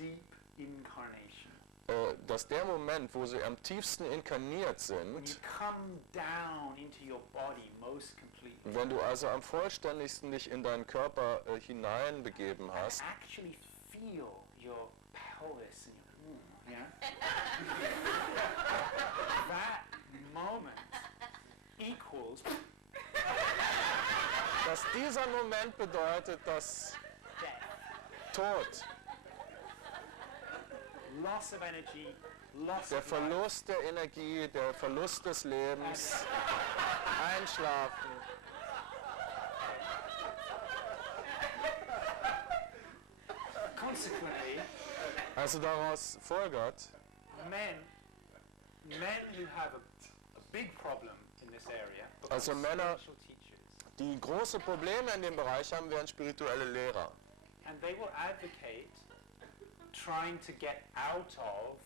deep incarnation. Dass der Moment, wo sie am tiefsten inkarniert When you sind, come down into your body most completely. wenn du also am vollständigsten dich in deinen Körper hineinbegeben hast, And actually feel your pelvis and your, yeah? That moment equals dass dieser Moment bedeutet, dass death. Tod, Loss of energy, loss der of life. Verlust der Energie, der Verlust des Lebens, Einschlafen. Consequently, Also daraus folgert, men who have a big problem in this area become Also Männer- spiritual teachers, die große Probleme in dem Bereich haben, wären spirituelle Lehrer. and they will advocate trying to get out of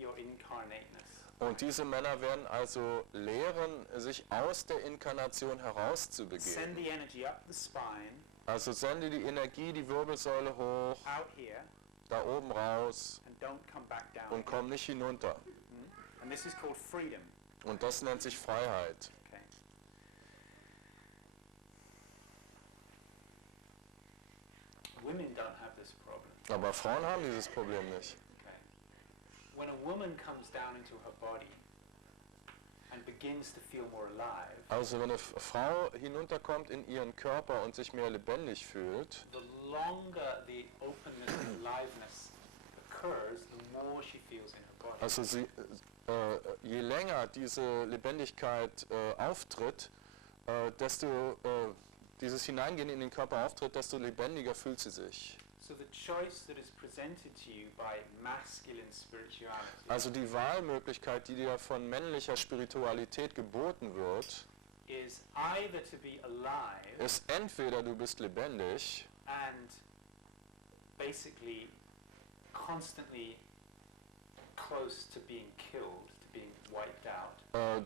your incarnateness. Und diese Männer werden also lehren, sich aus der Inkarnation Send herauszubegeben. the energy up the spine, Also sende die Energie, die Wirbelsäule hoch, out here, da oben raus and don't come back down. und komm nicht hinunter. And this is called freedom. Und das nennt sich Freiheit. Okay. Women don't have this problem. Aber Frauen haben dieses Problem nicht. Okay. When a woman comes down into her body and begins to feel more alive, Also wenn eine Frau hinunterkommt in ihren Körper und sich mehr lebendig fühlt, the longer the openness and aliveness occurs, the more she feels in her body. also je länger diese Lebendigkeit auftritt, desto dieses Hineingehen in den Körper auftritt, desto lebendiger fühlt sie sich. So the choice that is presented to you by masculine spirituality Also die Wahlmöglichkeit, die dir von männlicher Spiritualität geboten wird, is either to be alive ist entweder du bist lebendig and basically constantly close to being killed, to being wiped out,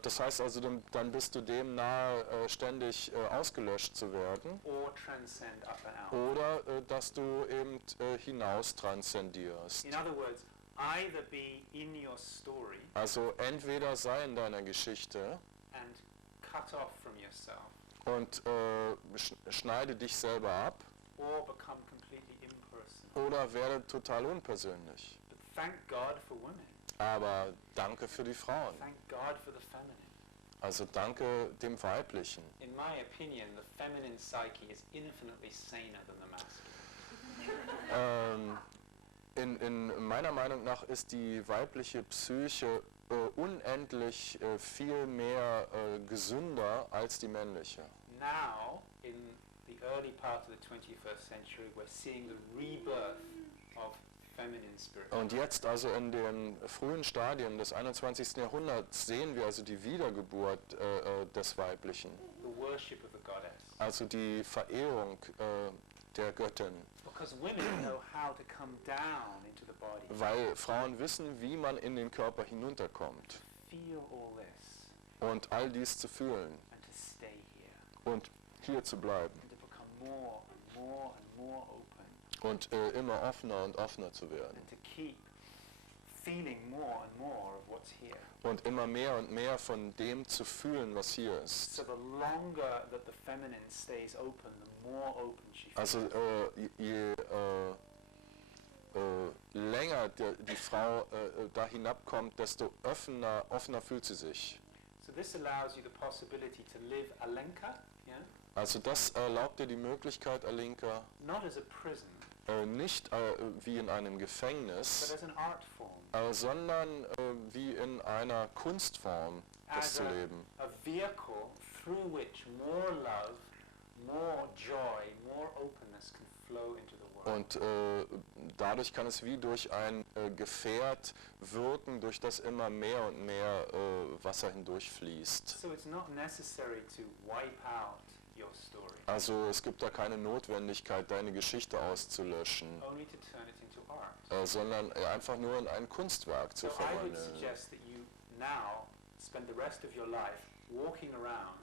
das heißt also, dann bist du dem nahe, ständig ausgelöscht zu werden, or transcend up and out. oder dass du eben hinaus transzendierst. In other words, either be in your story Also entweder sei in deiner Geschichte and cut off from yourself, und schneide dich selber ab, or become completely impersonal. oder werde total unpersönlich. But thank God for women. Aber danke für die Frauen. Thank God for the feminine. Also danke dem Weiblichen. In my opinion, the feminine psyche is infinitely saner than the masculine. In meiner Meinung nach ist die weibliche Psyche unendlich viel mehr gesünder als die männliche. Now, in the early part of the 21st century, we're seeing the rebirth of feminine spirit. Und jetzt also in den frühen Stadien des 21. Jahrhunderts sehen wir also die Wiedergeburt des Weiblichen. The worship of the goddess. Also die Verehrung der Göttin. Because women know how to come down into the body. Weil Frauen wissen, wie man in den Körper hinunterkommt. Feel all this Und all dies zu fühlen and to stay here. und hier zu bleiben. And to become more and more and more open. Und immer offener und offener zu werden. And to keep feeling more and more of what's here. Und immer mehr und mehr von dem zu fühlen, was hier ist. So the longer that the feminine stays open, the more open she feels. Also je länger die Frau da hinabkommt, desto offener fühlt sie sich. So this allows you the possibility to live alenka, yeah? Also das erlaubt dir die Möglichkeit, Alinka, Not as a prison, nicht wie in einem but Gefängnis, as an art form. sondern wie in einer Kunstform, das As zu leben. a vehicle through which more love, more joy, more openness can flow into the world. Und dadurch kann es wie durch ein Gefährt wirken, durch das immer mehr und mehr Wasser hindurchfließt. So it's not necessary to wipe out your story, Also es gibt da keine Notwendigkeit, deine Geschichte auszulöschen, only to turn it into art. sondern einfach nur in ein Kunstwerk zu So I would verwandeln. suggest that you now spend the rest of your life walking around,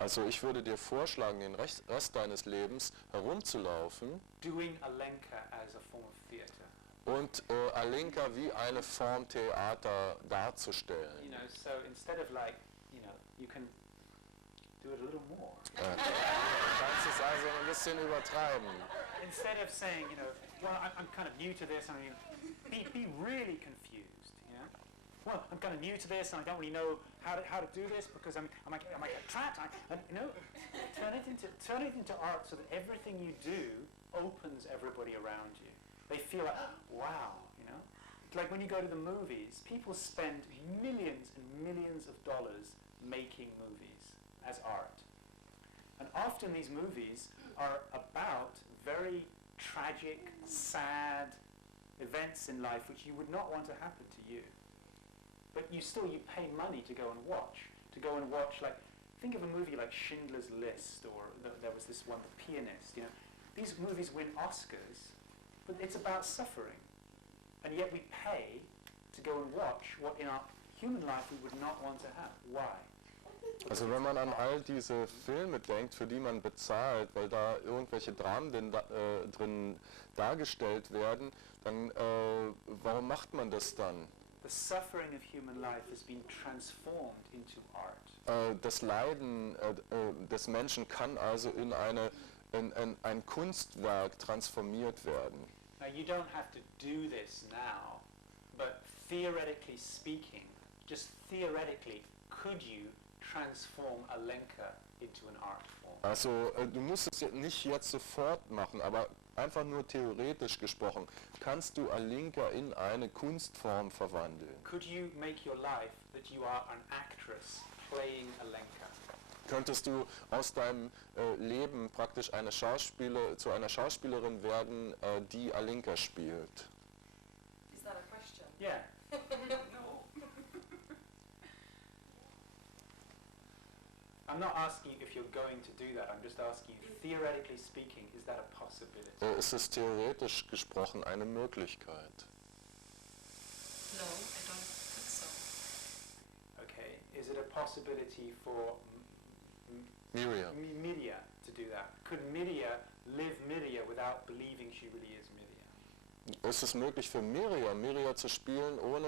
Also ich würde dir vorschlagen, den Rest deines Lebens herumzulaufen doing alenka as a form of theater. und Alinka wie eine Form Theater darzustellen. You know, so instead of like, you know, you can do it a little more. Du kannst es also ein bisschen übertreiben. Instead of saying, you know, well, I'm kind of new to this, I mean, be really confused, you know? Well, I'm kind of new to this and I don't really know how to do this because I might get trapped. You know, turn it into art so that everything you do opens everybody around you. They feel like, wow, you know? Like when you go to the movies, people spend millions and millions of dollars making movies as art. And often these movies are about very tragic, sad events in life which you would not want to happen to you. But you pay money to go and watch. Like, think of a movie like Schindler's List, or there was this one, The Pianist, you know. These movies win Oscars, but it's about suffering. And yet we pay to go and watch what in our human life we would not want to have. Why? Also wenn man an all diese Filme denkt, für die man bezahlt, weil da irgendwelche Dramen drin dargestellt werden, dann warum macht man das dann? The suffering of human life has been transformed into art. Das Leiden des Menschen kann also in ein Kunstwerk transformiert werden. Now you don't have to do this now, but theoretically speaking, just theoretically, could you transform Alenka into an art form? Also du musst es nicht jetzt sofort machen, aber einfach nur theoretisch gesprochen, kannst du Alinka in eine Kunstform verwandeln. Could you make your life that you are an actress playing Alenka? Könntest du aus deinem Leben praktisch zu einer Schauspielerin werden, die Alinka spielt? Is that a question? Yeah. No. I'm not asking you if you're going to do that. I'm just asking you, theoretically speaking, is that a possibility? Ist es theoretisch gesprochen eine Möglichkeit? No, I don't think so. Okay. Is it a possibility for Miriam. Miria to do that? Could Miria live Miria without believing she really is Miria? Ist es möglich für Miria zu spielen, ohne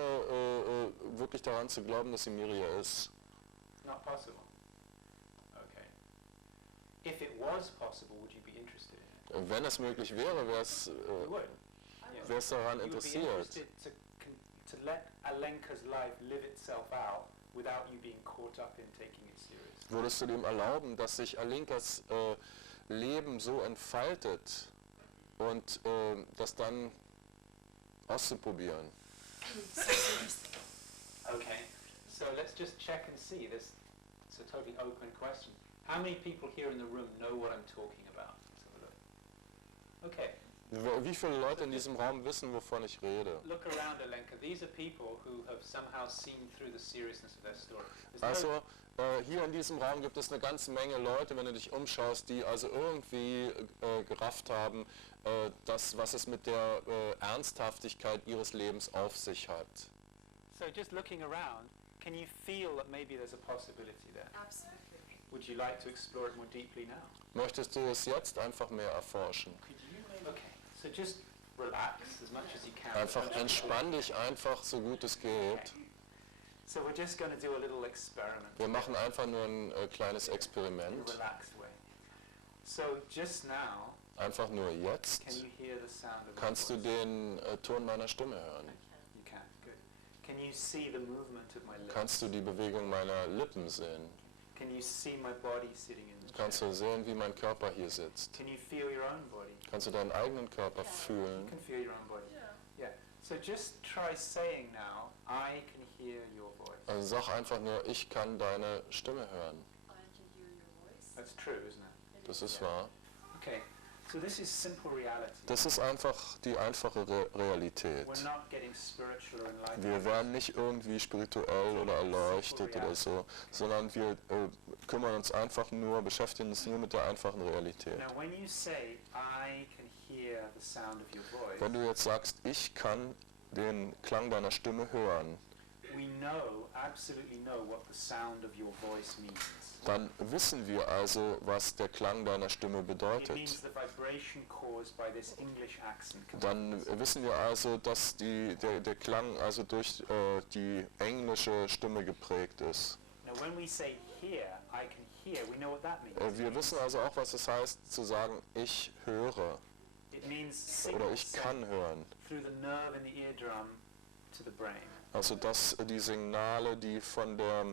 wirklich daran zu glauben, dass sie Miria ist? Not possible. Okay. If it was possible, would you be interested in it? Wenn es möglich wäre, You would. Yeah. wär's daran You would be interessiert. interested to let Alenka's life live itself out without you being caught up in taking it serious. Würdest du dem erlauben, dass sich Alinkas Leben so entfaltet und das dann auszuprobieren? Okay, so let's just check and see. It's a totally open question. How many people here in the room know what I'm talking about? Let's have a look. Okay. Wie viele Leute in diesem Raum wissen, wovon ich rede? Look around, Alenka. These are people who have somehow seen through the seriousness of their story. Also hier in diesem Raum gibt es eine ganze Menge Leute, wenn du dich umschaust, die also irgendwie gerafft haben, das, was es mit der Ernsthaftigkeit ihres Lebens auf sich hat. So just looking around, can you feel that maybe there's a possibility there? Absolutely. Would you like to explore it more deeply now? Möchtest du es jetzt einfach mehr erforschen? Okay, so just relax as much as you can. Einfach entspann dich einfach, so gut es geht. So we're just going to do a little experiment. Wir machen einfach nur ein kleines In a Experiment. relaxed way. So just now, Einfach nur jetzt can you hear the sound of my kannst du voice? den Ton meiner Stimme hören. You can, good. Can you see the movement of my lips? Kannst du die Bewegung meiner Lippen sehen? Can you see my body sitting in the Kannst chair? du sehen, wie mein Körper hier sitzt? Can you feel your own body? Kannst du deinen eigenen Körper You fühlen? can feel your own body. Yeah. Yeah. So just try saying now, I can hear your voice. Also sag einfach nur, ich kann deine Stimme hören. I can hear your voice. That's true, isn't it? Das ist wahr. Okay. So this is simple reality. Das ist einfach die einfache Realität. We're not getting spiritual or enlightened. Wir werden nicht irgendwie spirituell oder erleuchtet oder so, sondern wir beschäftigen uns nur mit der einfachen Realität. Now when you say, I can hear the sound of your voice, Wenn du jetzt sagst, ich kann den Klang deiner Stimme hören, we know, absolutely know what the sound of your voice means. dann wissen wir also, was der Klang deiner Stimme It bedeutet. means the vibration caused by this English accent. Dann wissen wir also, dass der Klang also durch die englische Stimme geprägt ist. Now when we say hear, I can hear, we know what that means. Wir wissen also auch, was es heißt, zu sagen, ich höre It means oder signals ich sent kann hören. through the nerve in the eardrum to the brain. Also dass die Signale, die von der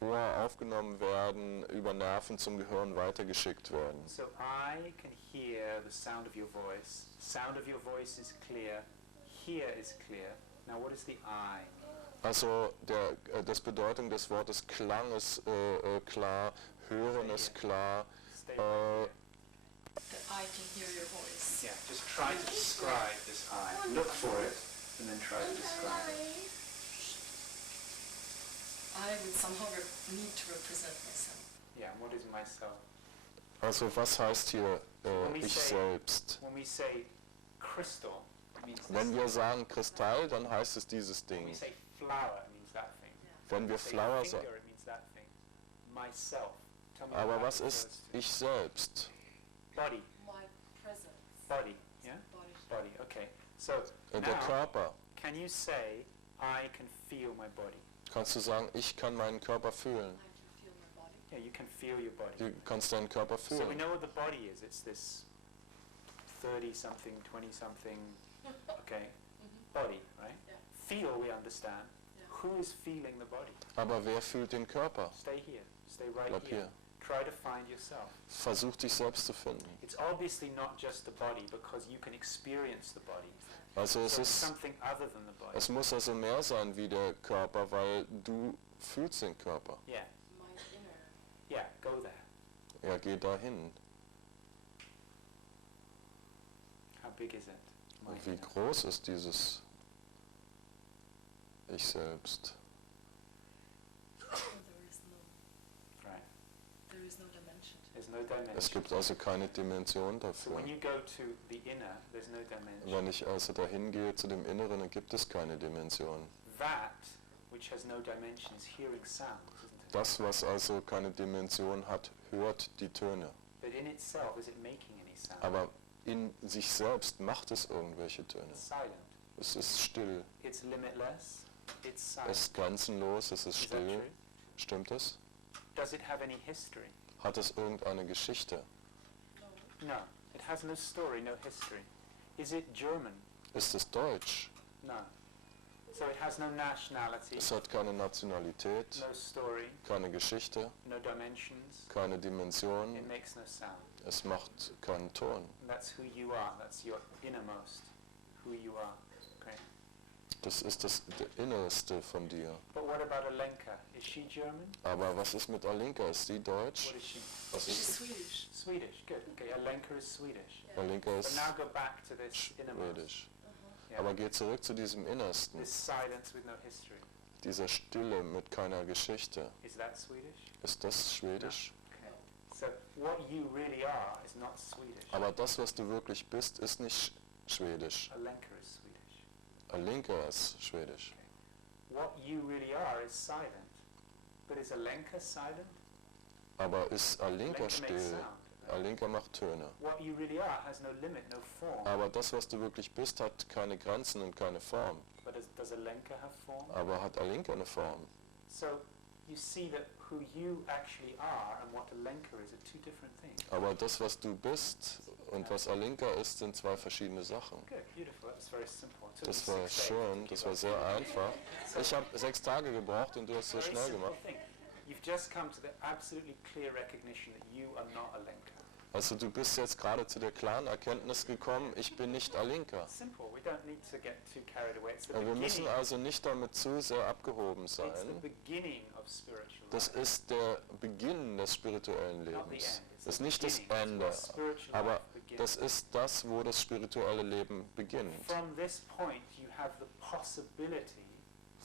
Ohr aufgenommen werden, über Nerven zum Gehirn weitergeschickt werden. So I can hear the sound of your voice. Sound of your voice is clear. Hear is clear. Now what does the I mean? Also das Bedeutung des Wortes Klang ist klar, Hören ist klar. Stay right That I can hear your voice. here. Yeah, just try to describe this I. Look for it and then try to describe it. I would somehow need to represent myself. Yeah, and what is myself? Also was heißt hier ich selbst? When we say crystal, it means this Wenn wir thing. sagen Kristall, dann heißt es dieses When Ding. we say flower, it means that thing. Wenn wir Say Flower finger, sagen. it means that thing. Myself. Tell me Aber what was that ist refers to. ich selbst? Body. My presence. Body. Yeah? Body. Body. Okay. So Der now, Körper. can you say, I can feel my body? Kannst du sagen, ich kann meinen Körper fühlen? I can feel my body. Yeah, you can feel your body. Du kannst deinen Körper So we fühlen. know what the body is. It's this 30-something, 20-something, okay, body, right? Yeah. Feel, we understand. Yeah. Who is feeling the body? Aber wer fühlt den Körper? Stay here. Stay right Bleib here. hier. Try to find yourself. Versuch dich selbst zu finden. It's obviously not just the body because you can experience the body. Also So it's es something other than the body. es muss also mehr sein wie der Körper, weil du fühlst den Körper. Yeah, My inner. yeah, go there. Ja, geh dahin. How big is it? My Und wie inner. groß ist dieses Ich selbst? Oh, there is no. Right. There is no dimension. There's no Es dimension. gibt also keine Dimension So dafür. when you go to the inner, there's no dimension. Wenn ich also dahin gehe zu dem Inneren, dann gibt es keine Dimension. That which has no dimension is hearing sounds, isn't it? Das, was also keine Dimension hat, hört die Töne. But in itself, is it making any sound? Aber in sich selbst macht es irgendwelche Töne. It's silent. Es ist still, It's limitless. It's es silent. ist grenzenlos, es ist Is that still. true? Stimmt es? Does it have any history? Hat es irgendeine Geschichte? No. No. It has no story, no history. Is it German? Ist es Deutsch? No. So it has no nationality, Es hat keine Nationalität, no story, keine Geschichte, no dimensions. keine Dimension. It makes no sound. Es macht keinen Ton. And that's who you are. That's your innermost, who you are. Great. Das ist das Innerste von dir. But what about Alenka? Is she German? Aber was ist mit Alinka? Ist sie deutsch? What is she? Was She's ist Swedish. Swedish. Good. Okay, Alenka is Swedish. Yeah. Alinka But ist now go back to this innermost. schwedisch. Yeah. Aber geh zurück zu diesem Innersten, This silence with no history. dieser Stille mit keiner Geschichte. Is that Swedish? Ist das schwedisch? Okay. So what you really are is not Swedish. Aber das, was du wirklich bist, ist nicht schwedisch. Alenka is Swedish. Alinka ist schwedisch. What you really are is silent. But is Alenka silent? Aber ist Alinka Makes still? sound. Alinka macht Töne. What you really are has no limit, no form. Aber das, was du wirklich bist, hat keine Grenzen und keine Form. But does Alenka have form? Aber hat Alinka eine Form? So you see that who you actually are and what Alenka is are two different things. Aber das, was du bist und was Alinka ist, sind zwei verschiedene Sachen. Good, beautiful. That was very simple. It took Das me war 6 days schön, to das give war up. sehr einfach. Ich habe 6 Tage gebraucht und du hast es so Very schnell simple gemacht. thing. You've just come to the absolutely clear recognition that you are not Alenka. Also du bist jetzt gerade zu der klaren Erkenntnis gekommen, ich bin nicht Alinka. Simple. We don't need to get too carried away. It's the Wir müssen beginning. also nicht damit zu sehr abgehoben It's the sein. beginning of spiritual Das life. ist der Beginn des spirituellen Not the Lebens. end. It's Das ist the nicht das beginning. It's Ende, where spiritual aber life begins. das ist das, wo das spirituelle Leben beginnt. From this point, you have the possibility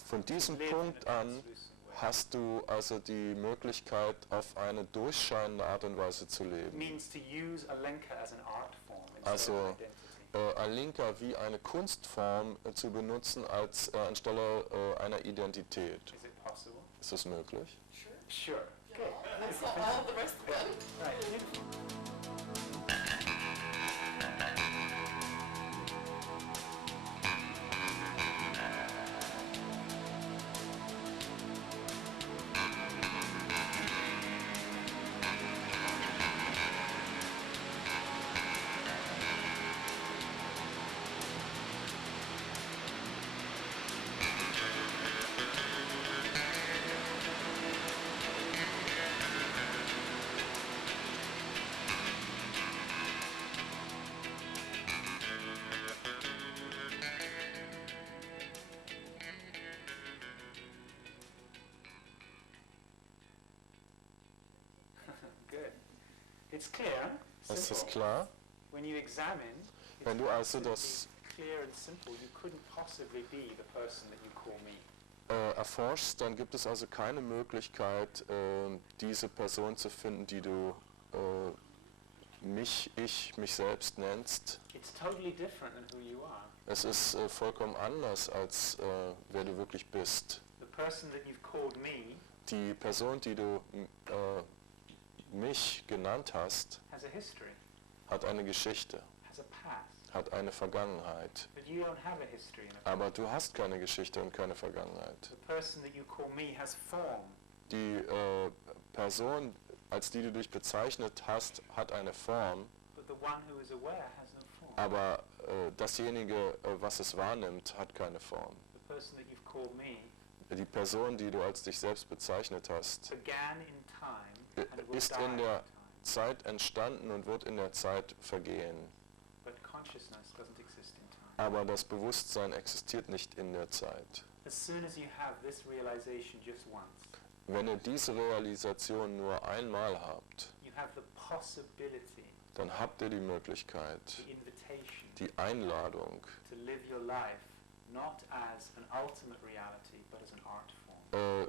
Von diesem to live in Punkt a an translucent way. hast du also die Möglichkeit, auf eine durchscheinende Art und Weise zu It leben. means to use Alenka as an art form instead Also, of identity. ein Linker wie eine Kunstform zu benutzen als anstelle einer Identität. Is it possible? Ist das möglich? Sure. Good. And so all the rest of them. Right. Beautiful. Good. It's clear. Ist das Simple. klar? When you examine, it's Wenn du also absolutely das clear and simple. You couldn't possibly be the person that you call me. erforschst, dann gibt es also keine Möglichkeit, diese Person zu finden, die du mich selbst nennst. It's totally different than who you are. Es ist vollkommen anders, als wer du wirklich bist. The person that you've called me Die Person, die du mich genannt hast, has a history, hat eine Geschichte, has a past. hat eine Vergangenheit. But you don't have a history and a Aber du hast keine Geschichte und keine Vergangenheit. The person that you call me has form. Die Person, als die du dich bezeichnet hast, hat eine Form, But the one who is aware has no form. aber dasjenige, was es wahrnimmt, hat keine Form. The person that you've called me Die Person, die du als dich selbst bezeichnet hast, began in time and will ist die in in der time. Zeit entstanden und wird in der Zeit vergehen. But consciousness doesn't exist in time. Aber das Bewusstsein existiert nicht in der Zeit. As soon as you have this realization just once, Wenn ihr diese Realisation nur einmal habt, you have the possibility, dann habt ihr die Möglichkeit, the invitation die Einladung, to live your life not as an ultimate reality, but as an art form.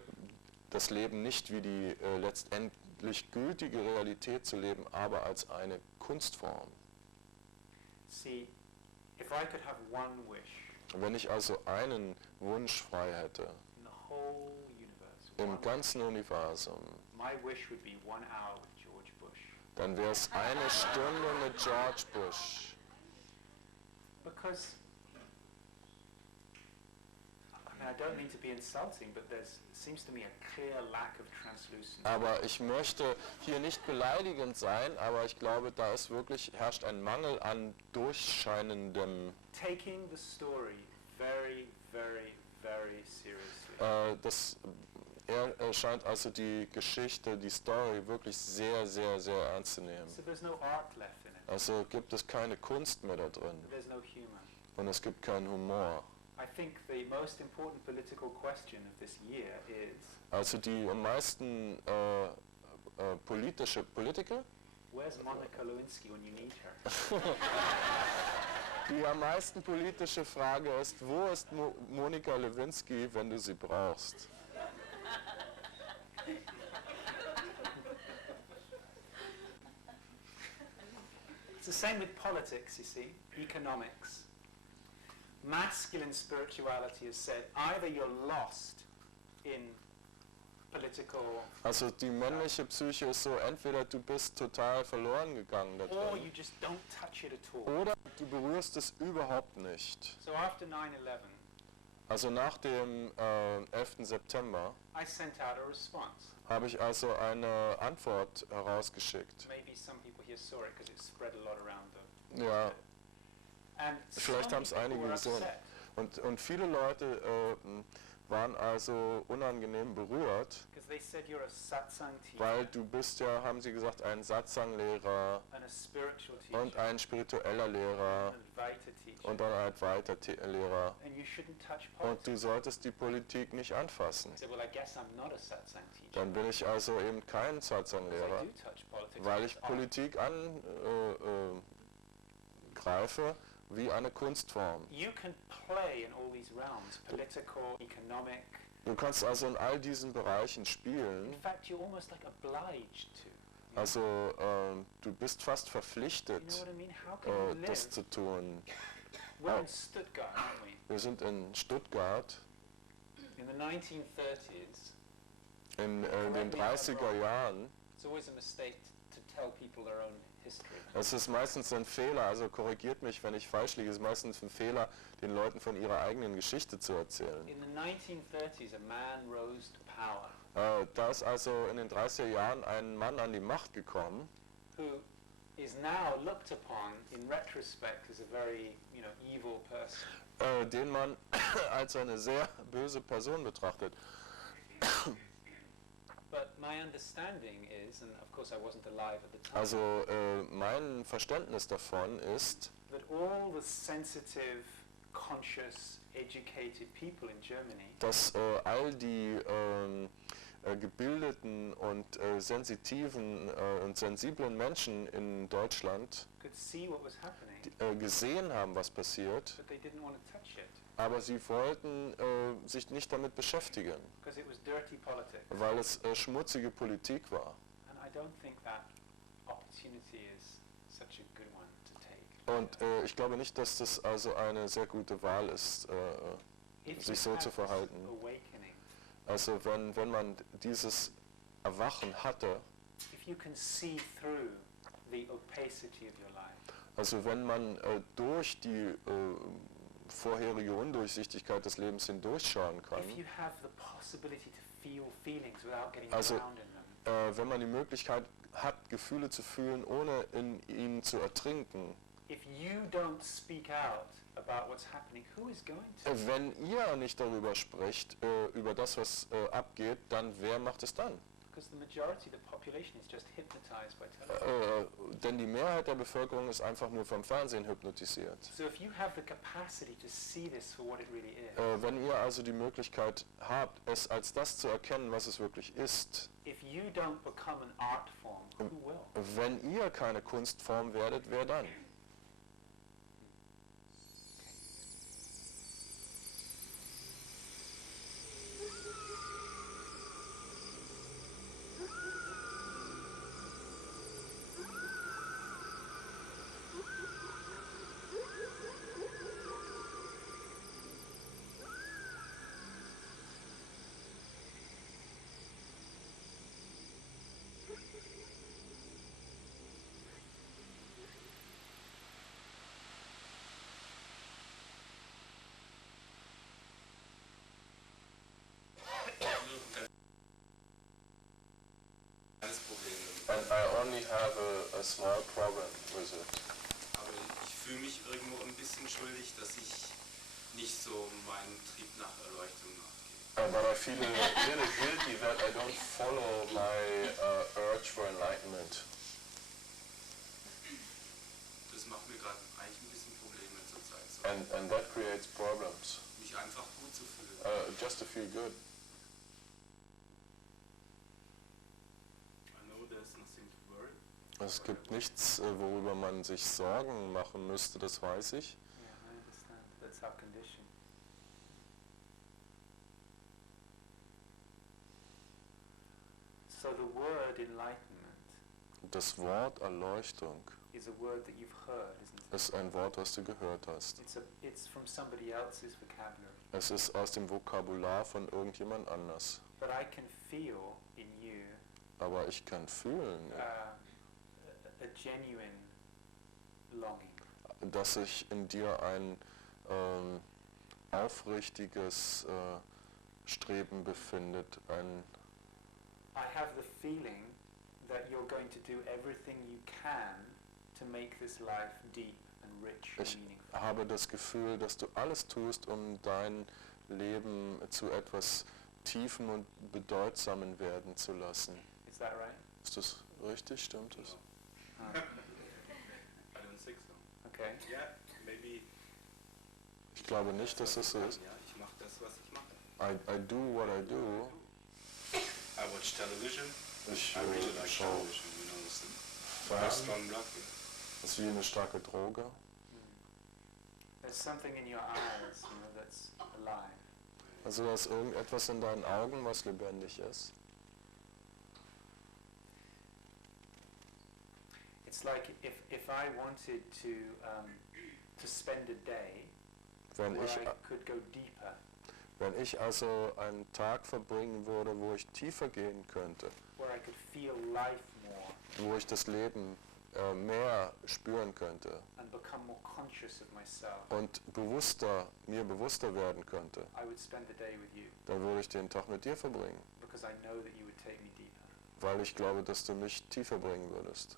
das Leben nicht wie die letztendlich gültige Realität zu leben, aber als eine Kunstform. See, if I could have one wish Wenn ich also einen Wunsch frei hätte, in the whole universe, im one ganzen Universum, my wish would be 1 hour with George Bush. dann wäre es eine Stunde mit George Bush. Because, I don't mean to be insulting, but seems to me a clear lack of translucency. Aber ich möchte hier nicht beleidigend sein, aber ich glaube, da ist wirklich, herrscht ein Mangel an durchscheinendem. Taking the story very, very, very seriously. Er scheint also die Geschichte, die Story wirklich sehr, sehr, sehr ernst zu nehmen. So there's no art left in it. Also gibt es keine Kunst mehr da drin There's no humor. und es gibt keinen Humor. I think the most important political question of this year is, Also die am meisten Politiker, where's Monica Lewinsky when you need her? die am meisten politische Frage ist, wo ist Monika Lewinsky, wenn du sie brauchst? It's the same with politics, you see, economics. Masculine spirituality has said either you're lost in political, Also die männliche Psyche ist so, entweder du bist total verloren gegangen da or drin, you just don't touch it at all. oder du berührst es überhaupt nicht. So after 9/11, Also nach dem 11. September I sent out a response. habe ich also eine Antwort herausgeschickt. Maybe some people here saw it because it spread a lot around them. Ja, And vielleicht some haben es people einige were gesehen. upset Und viele Leute waren also unangenehm berührt, because they said you're a satsang weil teacher du bist ja, haben sie gesagt, ein Satsang-Lehrer and a spiritual teacher und ein spiritueller Lehrer and an Advaita teacher, und ein Advaita-Lehrer. and you shouldn't touch Und politics. du solltest die Politik nicht anfassen. I said, well, I guess I'm not a satsang teacher. Dann bin ich also eben kein Because I Satsang-Lehrer, do touch politics. weil it's ich art. Politik angreife wie eine Kunstform. You can play in all these realms, political, economic. Du kannst also in all diesen Bereichen In spielen. fact, you're almost like obliged to. Also du bist fast You know verpflichtet, what I mean? How can you live? das zu tun. We're in Stuttgart, aren't we? Wir sind in Stuttgart In the 1930s, in den 30er Jahren. it's always a mistake to tell people their own history. Es ist meistens ein Fehler, also korrigiert mich, wenn ich falsch liege, es ist meistens ein Fehler, den Leuten von ihrer eigenen Geschichte zu erzählen. In the 1930s, a man rose to power Da ist also in den 30er Jahren ein Mann an die Macht gekommen, who is now looked upon in retrospect as a very, evil person. Den man als eine sehr böse Person betrachtet. But my understanding is, and of course I wasn't alive at the time, Also mein Verständnis davon ist, that all the sensitive, conscious, educated people in Germany dass all die gebildeten und sensitiven und sensiblen Menschen in Deutschland could see what was happening, gesehen haben, was passiert, but they didn't want to touch it aber sie wollten sich nicht damit beschäftigen, because it was dirty politics. weil es schmutzige Politik war. And I don't think that opportunity is such a good one to take. Und ich glaube nicht, dass das also eine sehr gute Wahl ist, If sich you so have zu this verhalten. awakening, Also wenn man dieses Erwachen hatte, if you can see through the opacity of your life, also wenn man durch die vorherige Undurchsichtigkeit des Lebens hindurchschauen kann, if you have the possibility to feel feelings without getting Also, drowned in them, wenn man die Möglichkeit hat, Gefühle zu fühlen, ohne in ihnen zu ertrinken, if you don't speak out about what's happening, who is going to? wenn ihr nicht darüber spricht, über das, was abgeht, dann wer macht es dann? Because the majority of the population is just hypnotized by television. Denn die Mehrheit der Bevölkerung ist einfach nur vom Fernsehen hypnotisiert. So if you have the capacity to see this for what it really is, Wenn ihr also die Möglichkeit habt, es als das zu erkennen, was es wirklich ist, if you don't become an art form, who will? wenn ihr keine Kunstform werdet, wer dann? And I only have a small problem with it. Aber ich fühle mich irgendwo ein bisschen schuldig, dass ich nicht so meinem Trieb nach Erleuchtung nachgehe. But I feel a little guilty that I don't follow my urge for enlightenment. Das macht mir gerade eigentlich ein bisschen Probleme zurzeit. So. And that creates problems. Mich einfach gut zu fühlen. Just to feel good. I know there's nothing to worry. Es gibt nichts, worüber man sich Sorgen machen müsste, das weiß ich. Yeah, I understand. That's our condition. So the word enlightenment Das Wort Erleuchtung is a word that you've heard, isn't it? ist ein Wort, das du gehört hast. It's from somebody else's vocabulary. Es ist aus dem Vokabular von irgendjemand anders. But I can feel in you Aber ich kann fühlen, a genuine longing. dass sich in dir ein aufrichtiges Streben befindet, I have the feeling that you're going to do everything you can to make this life deep and rich and Ich meaningful. habe das Gefühl, dass du alles tust, um dein Leben zu etwas Tiefen und Bedeutsamen werden zu lassen. Is that right? Ist das richtig? Stimmt das? Ah, I don't think so. okay. Yeah, maybe. Ich glaube nicht, dass das so ist. Ja, ich mache das, was ich mache. I do what I do. I watch television. Ich I really like schaue television, you know, it's a very Fernsehen. strong drug. Das ist wie eine starke Droge. There's something in your eyes, that's alive. Also da ist irgendetwas in deinen Augen, was lebendig ist. It's like if I wanted to spend a day Wenn where ich, I could go deeper, wenn ich also einen Tag verbringen würde, wo ich tiefer gehen könnte, where I could feel life more wo ich das Leben mehr spüren könnte and become more conscious of myself, und mir bewusster werden könnte, I would spend the day with you dann würde ich den Tag mit dir verbringen, because I know that you would take me deeper. weil ich glaube, dass du mich tiefer bringen würdest.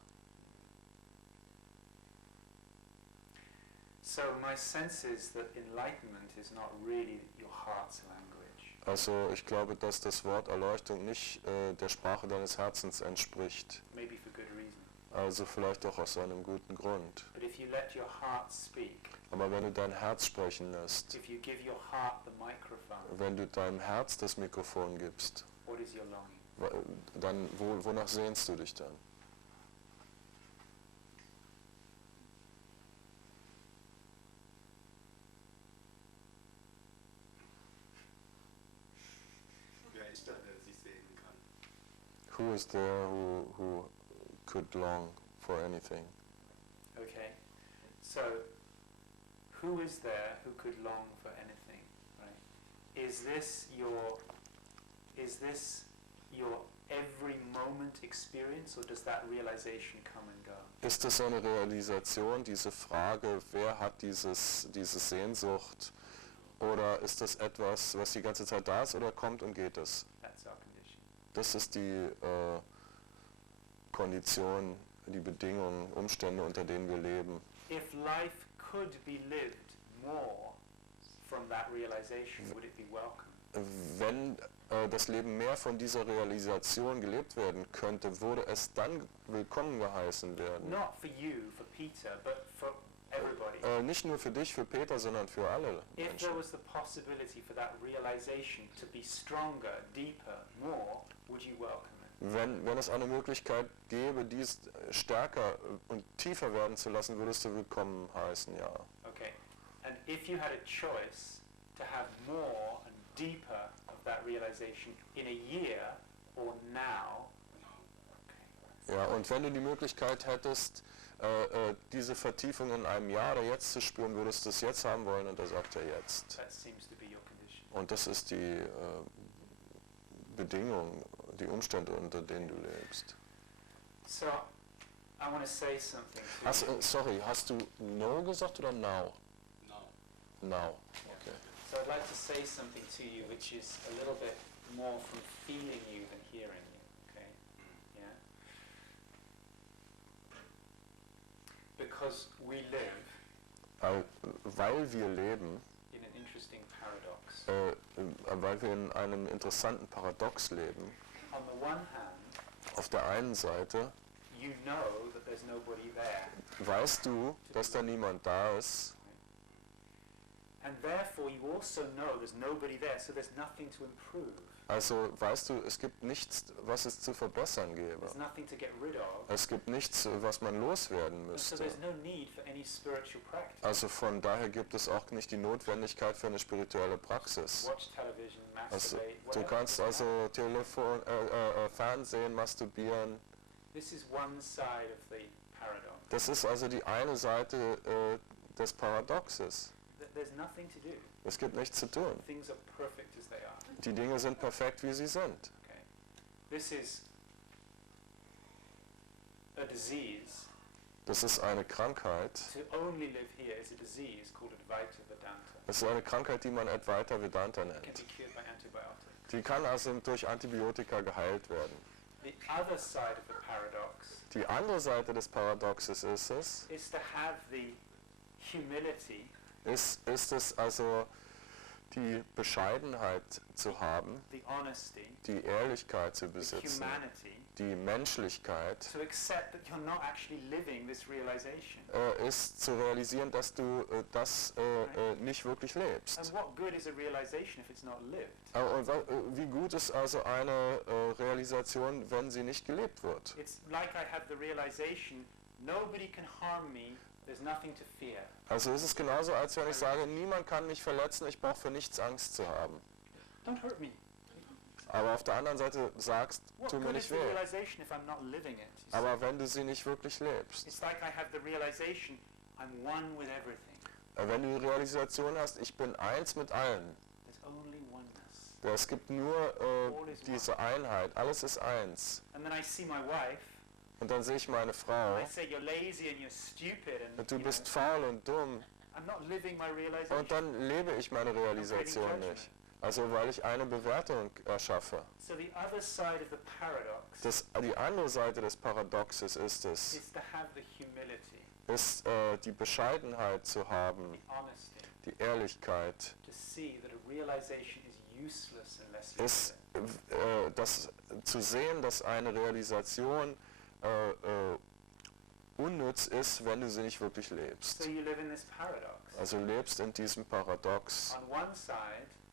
So my sense is that enlightenment is not really your heart's language. Also ich glaube, dass das Wort Erleuchtung nicht der Sprache deines Herzens entspricht. Maybe for good reason. Also vielleicht auch aus einem guten Grund. But if you let your heart speak, Aber wenn du dein Herz sprechen lässt, if you give your heart the microphone, wenn du deinem Herz das Mikrofon gibst, what is your longing? dann wonach sehnst du dich dann? Wer ist da, der sich sehnen kann? Who is there who could long for anything? Okay. So who is there who could long for anything? Right? Is this your every moment experience, or does that realization come and go? Ist das so eine Realisation, diese Frage, wer hat diese Sehnsucht, oder ist das etwas, was die ganze Zeit da ist, oder kommt und geht es? That's our condition. Das ist die Kondition, die Bedingungen, Umstände, unter denen wir leben. If life could be lived more from that realization, would it be welcome? Wenn das Leben mehr von dieser Realisation gelebt werden könnte, würde es dann willkommen geheißen werden. Not for you, for Peter, but for everybody. Nicht nur für dich, für Peter, sondern für alle If Menschen. there was the possibility for that realization to be stronger, deeper, more, would you welcome it? Wenn es eine Möglichkeit gäbe, dies stärker und tiefer werden zu lassen, würdest du willkommen heißen, ja. Okay. And if you had a choice to have more and deeper of that realization in a year or now, Ja, und wenn du die Möglichkeit hättest, diese Vertiefung in einem Jahr oder jetzt zu spüren, würdest du es jetzt haben wollen, und da sagt er jetzt. that seems to be your condition. Und das ist die Bedingung, die Umstände, unter denen du lebst. So, I want to say something to you. Sorry, hast du no gesagt oder now? No. Now, okay. So I'd like to say something to you which is a little bit more from feeling you than hearing you, okay? Yeah? Because we live Weil wir leben, in an interesting paradox. weil wir in einem interessanten Paradox leben. On the one hand, Auf der einen Seite you know that there's nobody there, weißt du, dass da niemand da ist, and therefore you also know there's nobody there, so there's nothing to improve. also weißt du, es gibt nichts, was es zu verbessern gäbe. There's nothing to get rid of. Es gibt nichts, was man loswerden And so müsste. there's no need for any spiritual practice. Also von daher gibt es auch nicht die Notwendigkeit für eine spirituelle Praxis. Watch television, Also, masturbate, du whatever. kannst also Fernsehen, masturbieren. This is one side of the paradox. Das ist also die eine Seite des Paradoxes. There's nothing to do. Es gibt nichts zu tun. Things are perfect as they are. Die Dinge sind perfekt, wie sie sind. Okay. This is a disease. Das ist eine Krankheit. To only live here is a disease called Advaita Vedanta. Es ist eine Krankheit, die man Advaita Vedanta It can nennt. be cured by antibiotics. Die kann also durch Antibiotika geheilt werden. The other side of the paradox Die andere Seite des Paradoxes ist es, is to have the humility ist es also die Bescheidenheit zu haben, the honesty, die Ehrlichkeit zu the besitzen, humanity, die Menschlichkeit, to accept that you're not actually living this realization. ist zu realisieren, dass du das nicht wirklich lebst. And what good is a realization if it's not lived? Und wie gut ist also eine Realisation, wenn sie nicht gelebt wird? It's like I have the realization, nobody can harm me, there's nothing to fear. Also es ist genauso, als wenn ich sage, niemand kann mich verletzen, ich brauche für nichts Angst zu haben. Don't hurt me. Aber auf der anderen Seite sagst, What tu mir good is nicht the weh. realization if I'm not living it? You see? Aber wenn du sie nicht wirklich lebst, It's like I have the realization I'm one with everything. wenn du die Realisation hast, ich bin eins mit allen, There's only oneness. es gibt nur diese Einheit, alles ist eins. And then I see my wife, Und dann sehe ich meine Frau, and I say, you're lazy and you're stupid, and und du you bist know, faul und dumm, I'm not living my realization. und dann lebe ich meine Realisation nicht. Also weil ich eine Bewertung erschaffe. So the other side of the paradox Die andere Seite des Paradoxes ist es, is to have the humility, ist die Bescheidenheit zu haben, the honesty, die Ehrlichkeit, to see that a realization is useless unless you ist live it. das zu sehen, dass eine Realisation unnütz ist, wenn du sie nicht wirklich lebst. So you live in this paradox. Also du lebst in diesem Paradox. On one side,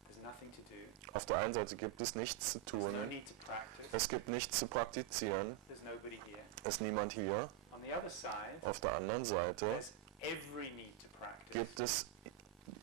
there's nothing to do. Auf der einen Seite gibt es nichts zu There's no tun, need to practice. es gibt nichts zu praktizieren, There's nobody here. es ist niemand hier. On the other side, Auf der anderen Seite there's every need to practice. gibt es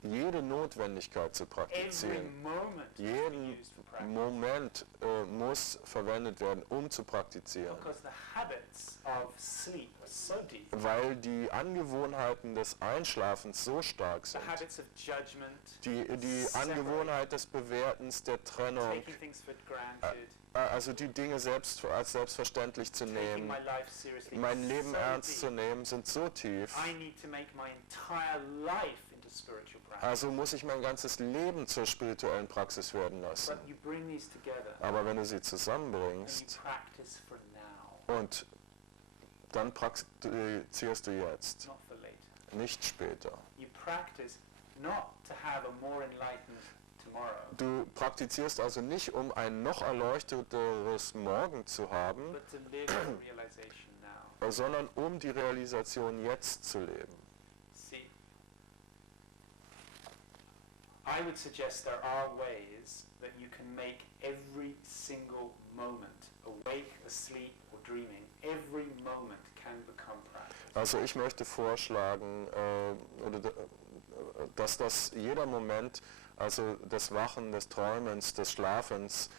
jede Notwendigkeit zu Every praktizieren. moment to be Jeden used for practice. Moment muss verwendet werden, um zu praktizieren. Because the habits of sleep are so deep. Weil die Angewohnheiten des Einschlafens so stark The sind. habits of judgment, Die Angewohnheit des Bewertens, der Trennung, taking things for granted, also die Dinge selbst als selbstverständlich zu taking nehmen, my life seriously, mein Leben so ernst deep. zu nehmen, sind so tief. I need to make my entire life into spiritual practice. Also muss ich mein ganzes Leben zur spirituellen Praxis werden lassen. But you bring these together Aber wenn du sie and you zusammenbringst practice for now, und dann praktizierst du jetzt, not for later. nicht später. You practice not to have a more enlightened tomorrow, Du praktizierst also nicht, um ein noch erleuchteteres Morgen zu haben, but to live the realization now. sondern um die Realisation jetzt zu leben. See, I would suggest there are ways that you can make every single moment, awake, asleep, or dreaming, every moment can become practice. Also ich möchte vorschlagen, dass das jeder Moment, also des Wachen, des Träumens, des Schlafens,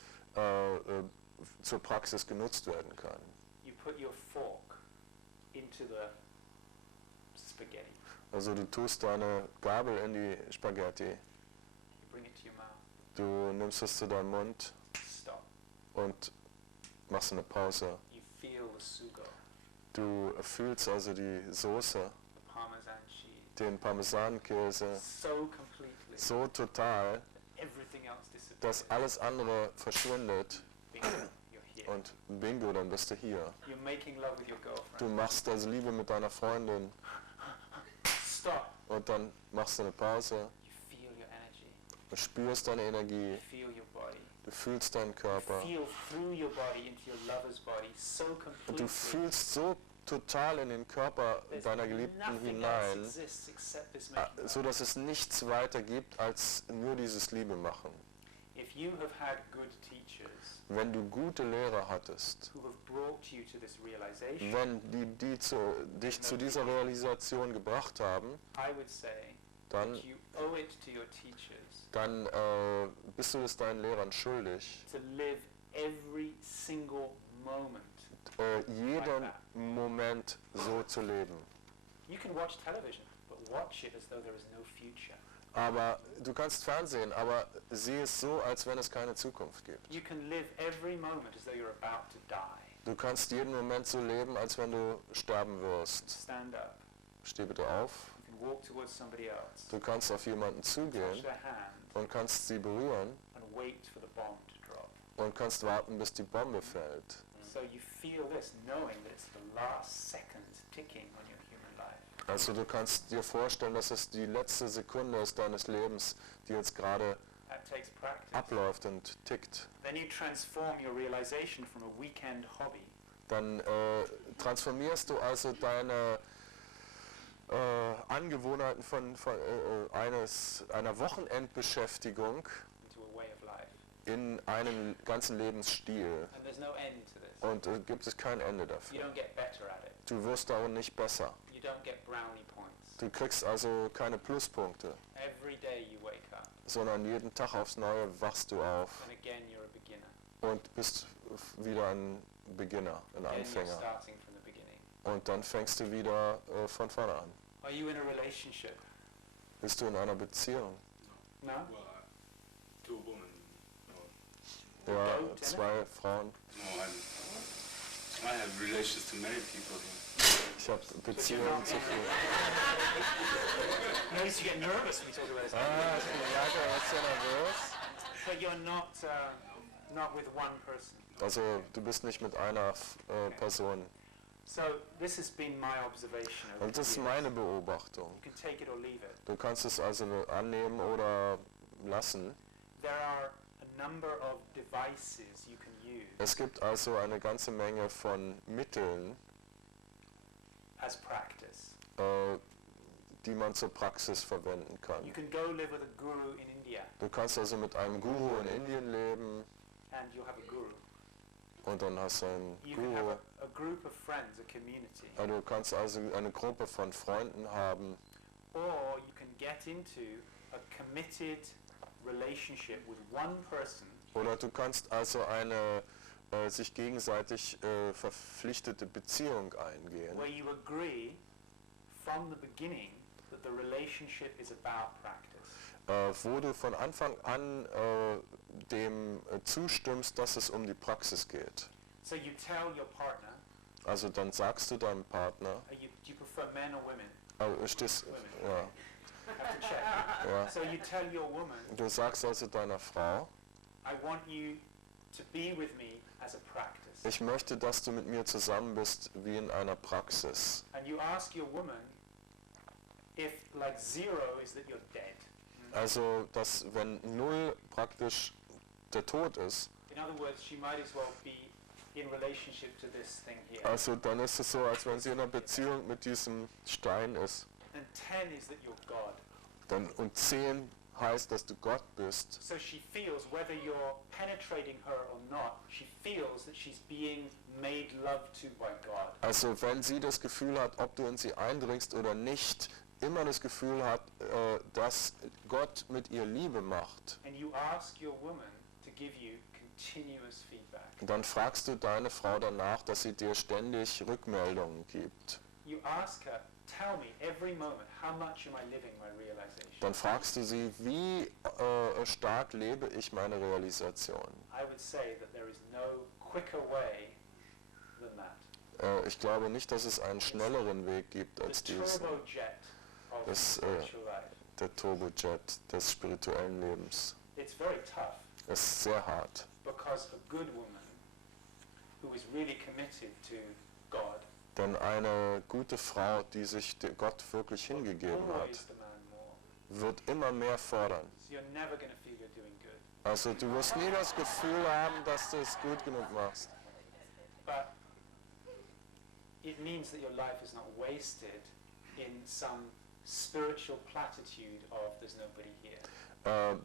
zur Praxis genutzt werden kann. You put your fork into the spaghetti. Also du tust deine Gabel in die Spaghetti, You bring it to your mouth. du nimmst es zu deinem Mund Stop. und machst eine Pause. You feel the sugo, Du fühlst also die Soße, the Parmesan cheese, den Parmesankäse so completely so total, that everything else disappears. dass alles andere verschwindet Bingo, you're here. und bingo, dann bist du hier. You're making love with your Du girlfriend. machst also Liebe mit deiner Freundin Stop. und dann machst du eine Pause, You feel your energy. du spürst deine Energie, You feel your body. du fühlst deinen You Körper feel through your body into your lover's body so und completely. du fühlst so total in den Körper There's deiner Geliebten nothing else hinein, exists except this making love. so dass es nichts weiter gibt als nur dieses Liebe machen. If you have had good teachers Wenn du gute Lehrer hattest, who have brought you to this realization, wenn dich zu dieser Realisation gebracht haben, I would say dann, that you owe it to your teachers dann bist du es deinen Lehrern schuldig, to live every single moment. jeden Moment so zu leben. You can watch television, but watch it as though there is no future. Aber du kannst Fernsehen, aber sieh es so, als wenn es keine Zukunft gibt. You can live every moment as though you're about to die. Du kannst jeden Moment so leben, als wenn du sterben wirst. Stand up. Steh bitte auf. You can walk towards somebody else. Du kannst auf jemanden Touch zugehen their hand und kannst sie berühren and wait for the bomb to drop. und kannst warten, bis die Bombe fällt. So you feel this, knowing that it's the last second ticking on your human life. Also du kannst dir vorstellen, dass es die letzte Sekunde ist deines Lebens, die jetzt gerade That takes practice. abläuft und tickt. Then you transform your realization from a weekend hobby Dann transformierst du also deine Angewohnheiten von einer Wochenendbeschäftigung into a way of life. in einen ganzen Lebensstil. And there's no end to this. Und gibt es kein Ende You dafür. don't get better at it. Du wirst darin nicht besser. You don't get brownie points. Du kriegst also keine Pluspunkte, Every day you wake up, sondern jeden Tag aufs Neue wachst du auf and again you're a beginner. und bist wieder ein Beginner, ein Again, you're Anfänger. starting from the beginning. Und dann fängst du wieder von vorne an. Are you in a relationship? Bist du in einer Beziehung? No? Well, two women. No, Ja, Don't, zwei Frauen. no, I have relations to many people here. Ich habe Beziehungen zu viel. You used to get nervous when you talk about this. Ah, ich merke, er ist sehr nervös. But you're not with one person. Also du bist nicht mit einer Person. So this has been my observation over Und the das ist years. meine Beobachtung. You can take it or leave it. Du kannst es also annehmen oder lassen. There are a number of devices you can use Es gibt also eine ganze Menge von Mitteln, as practice. die man zur Praxis verwenden kann. You can go live with a guru in India Du kannst also mit einem Guru in Indien leben and you'll have a guru. und dann hast du einen You can have Guru. a group of friends, a community. Du kannst also eine Gruppe von Freunden haben Or you can get into a committed relationship with one person oder du kannst also eine sich gegenseitig verpflichtete Beziehung eingehen, where you agree from the beginning that the relationship is about practice. wo du von Anfang an dem zustimmst, dass es um die Praxis geht. So you tell your partner, Also dann sagst du deinem Partner, do you prefer men or women? stehst, Women. ja, Have to check. ja. So you tell your woman, Du sagst also deiner Frau, I want you to be with me as a practice. ich möchte, dass du mit mir zusammen bist wie in einer Praxis. And you ask your woman if like 0 is that you're dead. Also, dass wenn 0 praktisch der Tod ist, In other words, she might as well be in relationship to this thing here. also dann ist es so, als wenn sie in einer Beziehung mit diesem Stein ist. And 10 is that you're God. Und 10 heißt, dass du Gott bist. So she feels, whether you're penetrating her or not, she feels that she's being made love to by God. Also wenn sie das Gefühl hat, ob du in sie eindringst oder nicht, immer das Gefühl hat, dass Gott mit ihr Liebe macht, And you ask your woman to give you continuous feedback. dann fragst du deine Frau danach, dass sie dir ständig Rückmeldungen gibt. You ask her, tell me every moment, how much am I living my realization? Dann fragst du sie, wie stark lebe ich meine Realisation. I would say that there is no quicker way than that. Ich glaube nicht, dass es einen schnelleren Weg gibt als The diesen. turbojet of Das, spiritual life. Der Turbojet des spirituellen Lebens. It's very tough Es ist sehr hart, because a good woman who is really committed to God denn eine gute Frau, die sich Gott wirklich will hingegeben always hat, demand more. wird immer mehr fordern. So you're never going to feel you're doing good. Also du wirst nie das Gefühl haben, dass du es gut genug machst. But it means that your life is not wasted in some spiritual platitude of there's nobody here.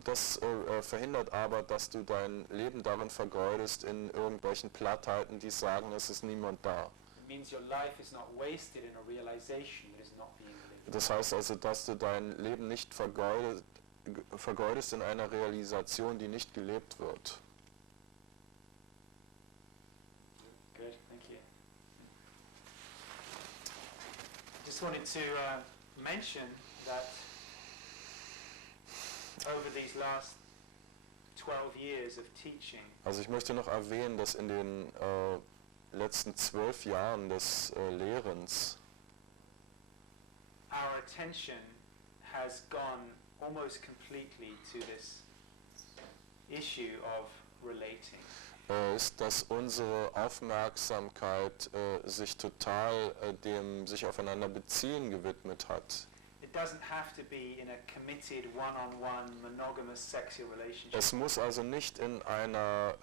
Das verhindert aber, dass du dein Leben darin vergeudest, in irgendwelchen Plattheiten, die sagen, es ist niemand da. It means your life is not wasted in a realization that is not being lived. Das heißt also, dass du dein Leben nicht vergeudest in einer Realisation, die nicht gelebt wird. Good, thank you. Just wanted to mention that over these last 12 years of teaching, Also ich möchte noch erwähnen, dass in den letzten 12 Jahren des Lehrens our attention has gone almost completely to this issue of relating. ist, dass unsere Aufmerksamkeit sich total dem sich aufeinander beziehen gewidmet hat. It doesn't have to be in a committed one-on-one monogamous sexual relationship. Es muss also nicht in einer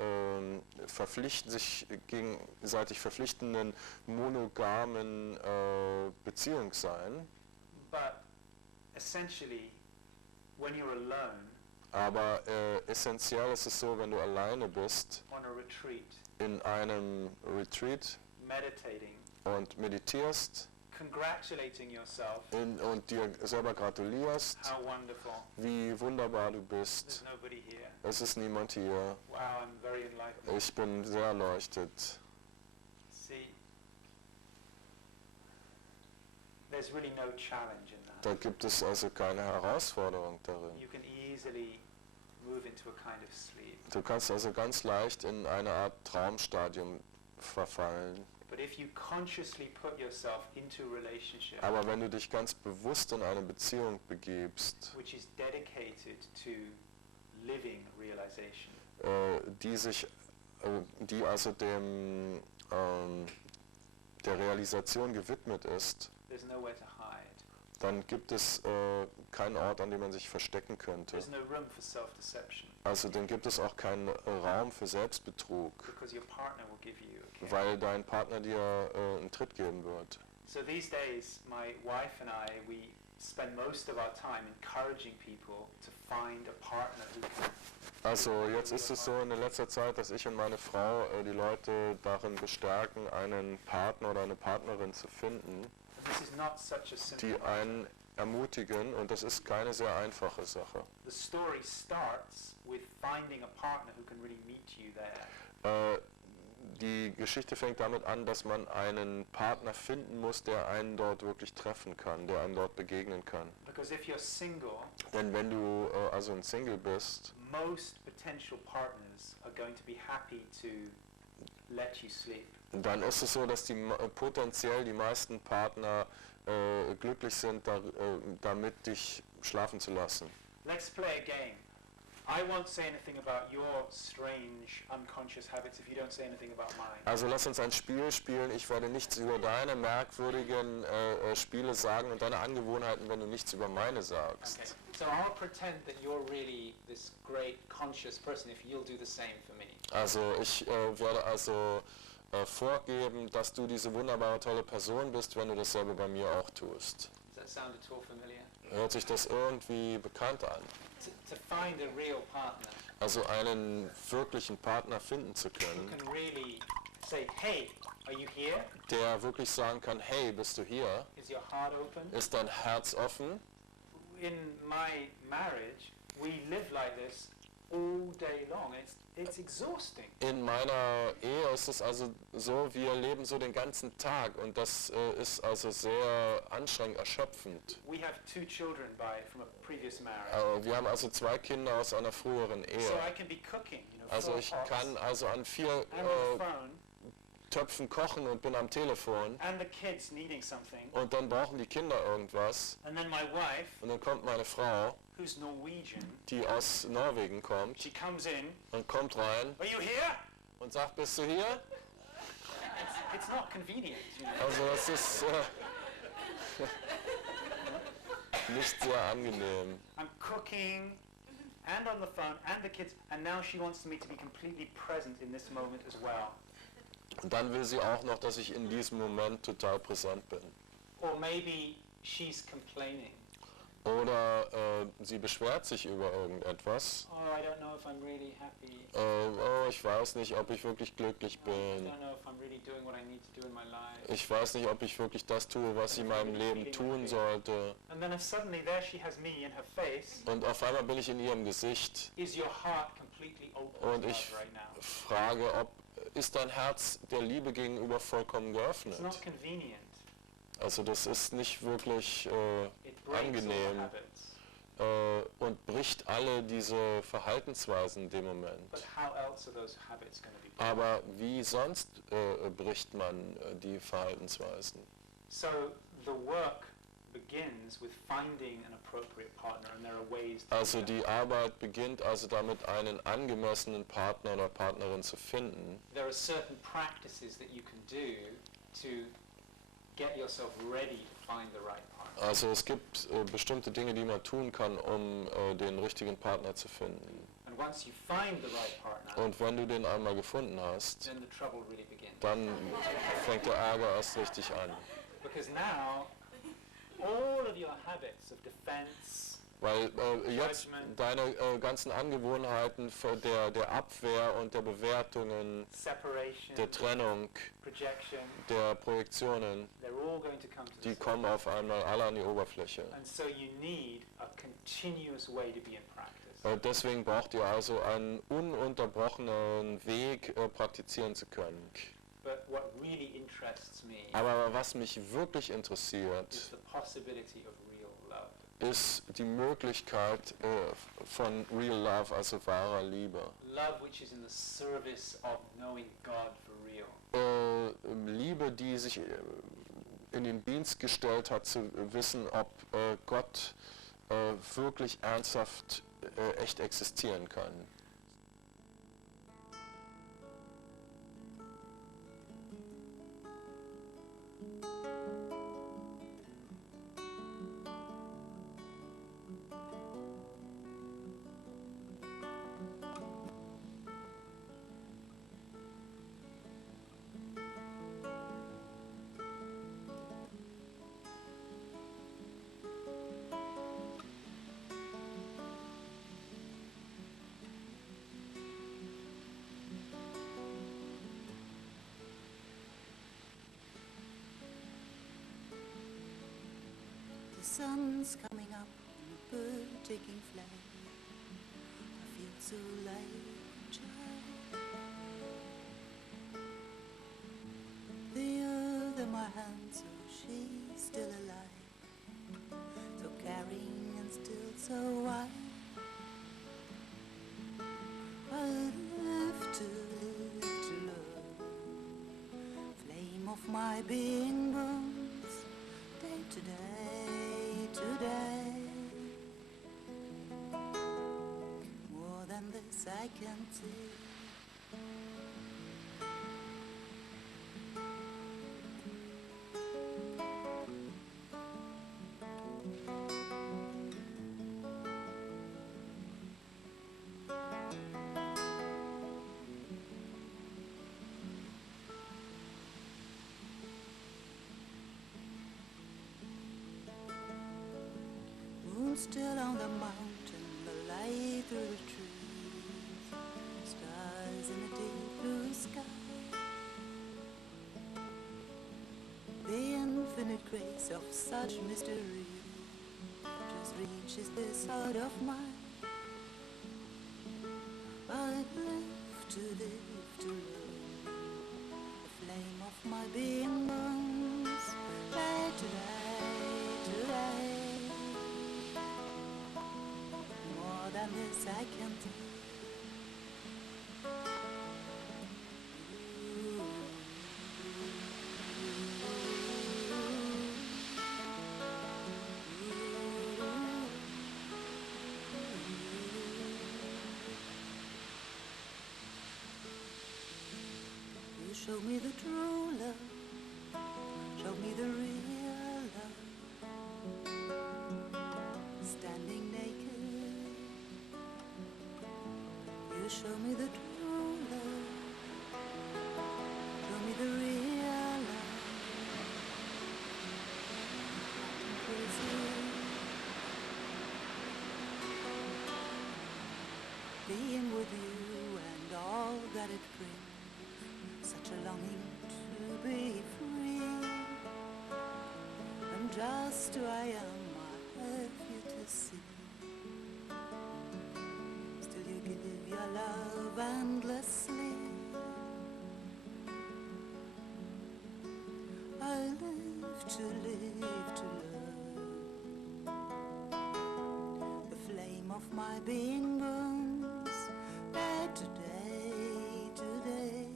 sich gegenseitig verpflichtenden monogamen Beziehung sein, But essentially, when you're alone aber essentiell ist es so, wenn du alleine bist, on a retreat, in einem Retreat meditating, und meditierst, congratulating yourself. und dir selber gratulierst, How wonderful. wie wunderbar du There's bist. nobody here. Es ist niemand hier. Wow, I'm very enlightened. Ich bin sehr erleuchtet. See, there's really no challenge in that. Da gibt es also keine Herausforderung darin. You can easily move into a kind of sleep. Du kannst also ganz leicht in eine Art Traumstadium verfallen. But if you consciously put yourself into a relationship Aber wenn du dich ganz bewusst in eine Beziehung begibst, which is dedicated to living realization, die also der Realisation gewidmet ist, there's nowhere to hide. dann gibt es keinen Ort, an dem man sich verstecken könnte. There's no room for self-deception Also dann gibt es auch keinen Raum für Selbstbetrug, because your partner will give you a kick. weil dein Partner dir einen Tritt geben wird. So these days, my wife and I, we spend most of our time encouraging people to find a partner who can. Also jetzt ist es so in letzter Zeit, dass ich und meine Frau die Leute darin bestärken, einen Partner oder eine Partnerin zu finden, This is not such a simple die matter. einen ermutigen, und das ist keine sehr einfache Sache. The story starts with finding a partner who can really meet you there. Die Geschichte fängt damit an, dass man einen Partner finden muss, der einen dort wirklich treffen kann, der einem dort begegnen kann. Because if you're single, Denn wenn du also ein Single bist, most potential partners are going to be happy to let you sleep. dann ist es so, dass potenziell die meisten Partner glücklich sind, damit dich schlafen zu lassen. Let's play a game. I won't say anything about your strange unconscious habits if you don't say anything about mine. Also lass uns ein Spiel spielen. Ich werde nichts über deine merkwürdigen Spiele sagen und deine Angewohnheiten, wenn du nichts über meine sagst. Okay. So I'll pretend that you're really this great conscious person if you'll do the same for me. Also ich werde also vorgeben, dass du diese wunderbare, tolle Person bist, wenn du dasselbe bei mir auch tust. Does that sound at all familiar? Hört sich das irgendwie bekannt an? To find a real partner Also einen wirklichen Partner finden zu who können, can really say, hey, are you here? der wirklich sagen kann, hey, bist du hier? Is your heart open? Ist dein Herz offen? In my marriage, we live like this all day long. It's exhausting. In meiner Ehe ist es also so, wir leben so den ganzen Tag und das ist also sehr anstrengend, erschöpfend. We have 2 children from a previous marriage. Wir haben also 2 Kinder aus einer früheren So Ehe. I can be cooking, Also 4 ich pots, kann also an 4 and on the phone, Töpfen kochen und bin am Telefon and the kids needing something, und dann brauchen die Kinder irgendwas and then my wife, und dann kommt meine Frau, who's Norwegian, die aus Norwegen kommt, she comes in, und kommt rein are you here? und sagt, bist du hier? It's not convenient, Also es ist nicht sehr angenehm. I'm cooking, and on the phone, and the kids, and now she wants me to be completely present in this moment as well. Und dann will sie auch noch, dass ich in diesem Moment total präsent bin. Or maybe she's complaining. Oder sie beschwert sich über irgendetwas. Oh, I don't know if I'm really happy. Ich weiß nicht, ob ich wirklich glücklich I bin. don't know if I'm really doing what I need to do in my life. Ich weiß nicht, ob ich wirklich das tue, was ich in meinem Leben tun sollte. And then suddenly there she has me in her face. Und auf einmal bin ich in ihrem Gesicht Is your heart completely open und to ich love right now? frage, ist dein Herz der Liebe gegenüber vollkommen It's geöffnet? not convenient. Also das ist nicht wirklich It breaks all the angenehm habits. Und bricht alle diese Verhaltensweisen in dem Moment. But how else are those habits going to be broken? Aber wie sonst bricht man die Verhaltensweisen? So the work begins with finding an appropriate partner, and there are ways to Also do that. die Arbeit beginnt also damit, einen angemessenen Partner oder Partnerin zu finden. There are certain practices that you can do to get yourself ready to find the right partner. Also es gibt bestimmte Dinge, die man tun kann, um den richtigen Partner zu finden. And once you find the right partner, Und wenn du den einmal gefunden hast, then the trouble really begins. dann fängt der Ärger erst richtig an. Because now, all of your habits of defense Weil jetzt Judgment. deine ganzen Angewohnheiten der Abwehr und der Bewertungen, separation, der Trennung, projection, der Projektionen, they're all going to come to the die surface. kommen auf einmal alle an die Oberfläche. And so you need a continuous way to be in practice. Deswegen braucht ihr also einen ununterbrochenen Weg, praktizieren zu können. But what really interests me Aber was mich wirklich interessiert, is the possibility of real love. ist die Möglichkeit von Real Love, also wahrer Liebe. Love which is in the service of knowing God for real. Liebe, die sich in den Dienst gestellt hat, zu wissen, ob Gott wirklich ernsthaft echt existieren kann. The sun's coming up and a bird taking flight. I feel so like a child. The earth in my hand, so she's still alive. So caring and still so wild. I live to love. Flame of my being burns day to day, today. More than this I can see. Moon still on the mountain, the light through the trees, stars in a deep blue sky. The infinite grace of such mystery just reaches this heart of mine. I live to love. The flame of my being burns day to day, today. More than this I can do. You show me the true love, show me the real love, standing naked. You show me the true love, show me the real love. I'm crazy. Being with you and all that it brings, such a longing to be free. And just who I am, I have you to see. Still you give your love endlessly. I live to love. The flame of my being burns day to day, today.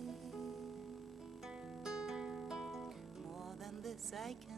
More than this I can